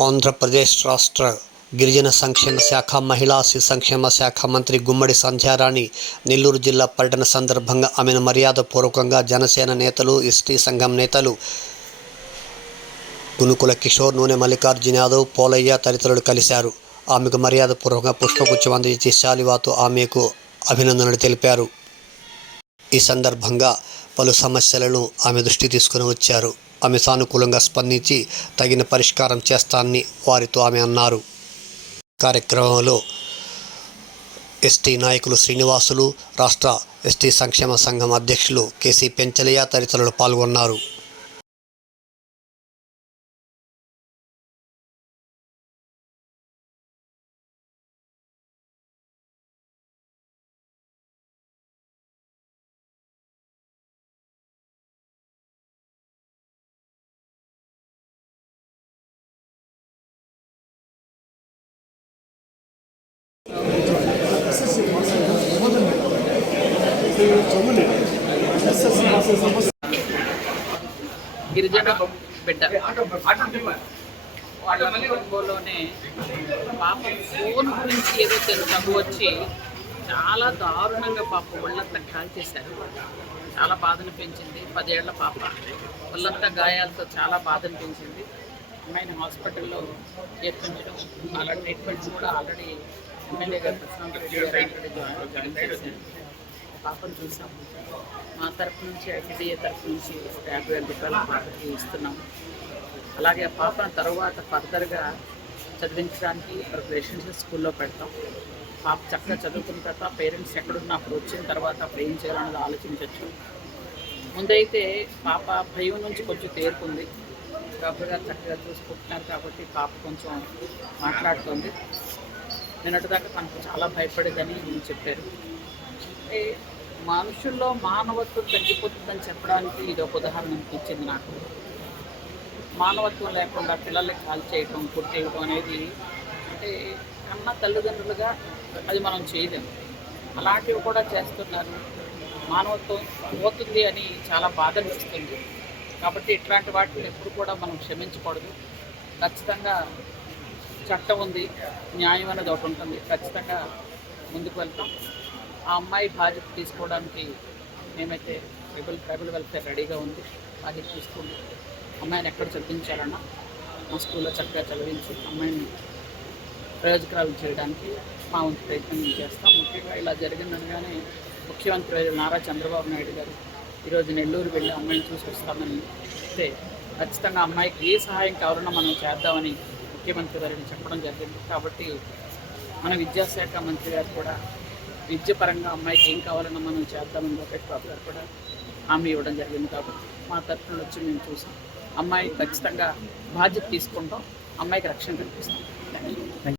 ఆంధ్రప్రదేశ్ రాష్ట్ర గిరిజన సంక్షేమ శాఖ మహిళా శిశు సంక్షేమ శాఖ మంత్రి గుమ్మడి సంధ్యారాణి నెల్లూరు జిల్లా పర్యటన సందర్భంగా ఆమెను మర్యాదపూర్వకంగా జనసేన నేతలు ఎస్టీ సంఘం నేతలు గునుకుల కిషోర్ నూనె మల్లికార్జున యాదవ్ పోలయ్య తదితరులు కలిశారు. ఆమెకు మర్యాదపూర్వకంగా పుష్పగుచ్చం అందించి శాలివాతో ఆమెకు అభినందనలు తెలిపారు. ఈ సందర్భంగా పలు సమస్యలను ఆమె దృష్టి తీసుకుని వచ్చారు. ఆమె సానుకూలంగా స్పందించి తగిన పరిష్కారం చేస్తానని వారితో ఆమె అన్నారు. కార్యక్రమంలో ఎస్టీ నాయకులు శ్రీనివాసులు రాష్ట్ర ఎస్టీ సంక్షేమ సంఘం అధ్యక్షులు కేసీ పెంచలయ్య తదితరులు పాల్గొన్నారు. గిరిజన బిడ్డ వాళ్ళ కుటుంబంలోనే పాప ఫోన్ గురించి ఏదో తెలుగు వచ్చి చాలా దారుణంగా పాప ఒళ్ళంతా కాల్చేశారు చాలా బాధను పెంచింది పదేళ్ళ పాప ఒళ్ళంతా గాయాలతో చాలా బాధను పెంచింది అమ్మాయిని హాస్పిటల్లో చేర్పించడం అలా ట్రీట్మెంట్స్ కూడా ఆల్రెడీ ఎమ్మెల్యే గారు ప్రశాంత్ రెడ్డి గారు ఆల్రెడీ జాయిన్ చేశారు. పాపను చూసాం. మా తరపు నుంచి ఐటీడీఏ తరపు నుంచి ఒక యాభై వేల రూపాయల పాపకి ఇస్తున్నాం. అలాగే ఆ పాపను తర్వాత ఫర్దర్గా చదివించడానికి ప్రిపరేషన్స్ స్కూల్లో పెడతాం. పాప చక్కగా చదువుకున్న తర్వాత పేరెంట్స్ ఎక్కడున్నా అప్పుడు వచ్చిన తర్వాత అప్పుడు ఏం చేయాలన్నది ఆలోచించవచ్చు ముందైతే పాప భయం నుంచి కొంచెం తేరుకుంది. డబ్బుగా చక్కగా చూసుకుంటున్నారు కాబట్టి పాప కొంచెం మాట్లాడుతుంది. నిన్నటిదాకా తనకు చాలా భయపడేదని చెప్పారు. మనుషుల్లో మానవత్వం తగ్గిపోతుందని చెప్పడానికి ఇది ఒక ఉదాహరణ అనిపించింది నాకు. మానవత్వం లేకుండా పిల్లల్ని కాల్ చేయటం కొట్టేయడం అనేది అంటే కన్న తల్లిదండ్రులుగా అది మనం చేయలేము అలాంటివి కూడా చేస్తున్నారు. మానవత్వం పోతుంది అని చాలా బాధ అనిపిస్తుంది. కాబట్టి ఇట్లాంటి వాటిని ఎప్పుడు కూడా మనం క్షమించకూడదు. ఖచ్చితంగా చట్టం ఉంది న్యాయం అనేది ఒకటి ఉంటుంది. ఖచ్చితంగా ముందుకు వెళ్తాం. ఆ అమ్మాయి బాధ్యత తీసుకోవడానికి మేమైతే ట్రైబల్ ట్రైబల్ వెల్ఫేర్ రెడీగా ఉంది. బాధ్యత తీసుకుంది అమ్మాయిని ఎక్కడ చదివించాలన్నా మా స్కూల్లో చక్కగా చదివించి అమ్మాయిని ప్రయోజకరాలు చేయడానికి మా వంతు ప్రయత్నం చేస్తాం. ముఖ్యంగా ఇలా జరిగిందనగానే ముఖ్యమంత్రి నారా చంద్రబాబు నాయుడు గారు ఈరోజు నెల్లూరు వెళ్ళి అమ్మాయిని చూసి వస్తామని ఖచ్చితంగా అమ్మాయికి ఏ సహాయం కావాలన్నా మనం చేద్దామని ముఖ్యమంత్రి గారిని చెప్పడం జరిగింది. కాబట్టి మన విద్యాశాఖ మంత్రి గారు కూడా విద్య పరంగా అమ్మాయికి ఏం కావాలన్నా మనం చేద్దామని లోకేష్ బాబు గారు కూడా హామీ ఇవ్వడం జరిగింది కాబట్టి మా తరఫున వచ్చి మేము చూసాం. అమ్మాయి ఖచ్చితంగా బాధ్యత తీసుకుంటాం. అమ్మాయికి రక్షణ కల్పిస్తాం.